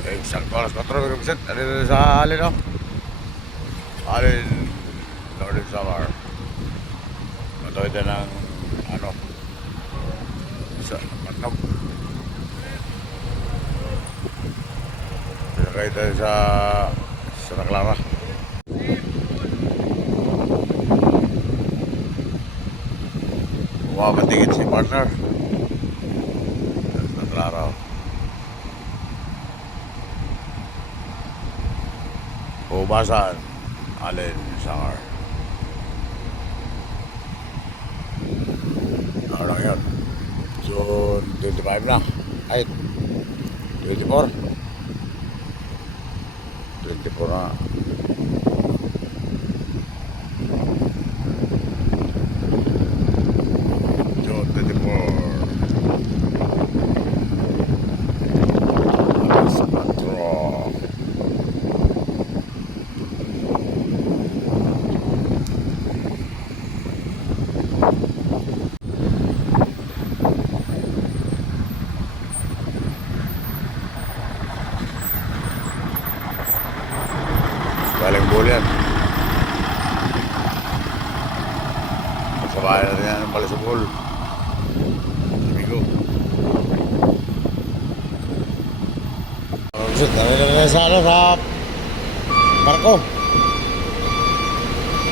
Eksakto alas 4 mga kapisan. Ano sa Alin, no? Alin, Northern Samar. Matuloy din ng, ano, sa Matnog. Pinakay tayo sa Santa Clara. Bumapatingin si partner. Santa Clara. Ubasan, Alin, Samar. Ano lang yun? June 25 na. Ay, 24. 24 na. June 24. Alas 4. Galing bulian. Sa bahay natin yan ng Balasubol. Simigo. Dali na sa ano sa barko.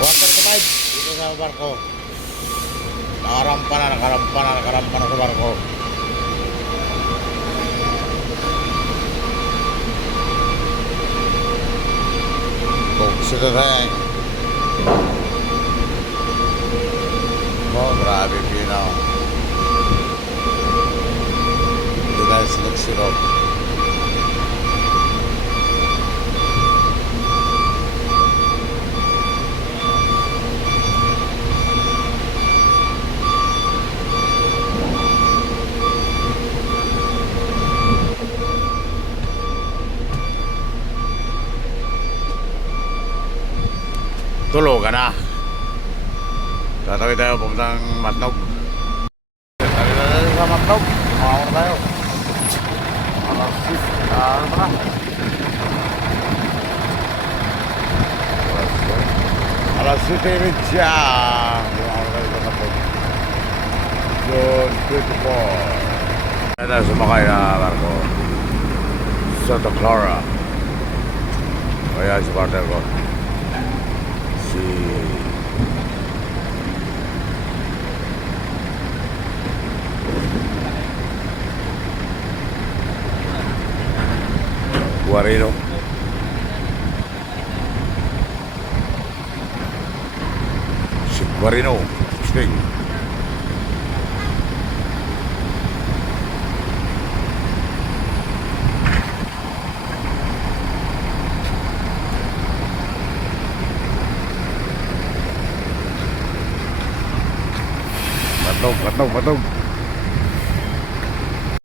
Quarter to 5 dito sa barko. Nakarampa na sa barko. Sudah saya. Oh, grabe pinaw. Hindi na sinuksirok. Tulog ka na. Tatawid tayo pupuntang Matnog. Tatawid tayo sa Matnog. Makakor tayo. Alas 6. Ano ba na? Alas 7 media. Makakor tayo sa Matnog. June 24. Tayo tayo sumakay na barko. Santa Clara. Kaya si partner ko. Si Guarino. Si Guarino Sting. Matnog.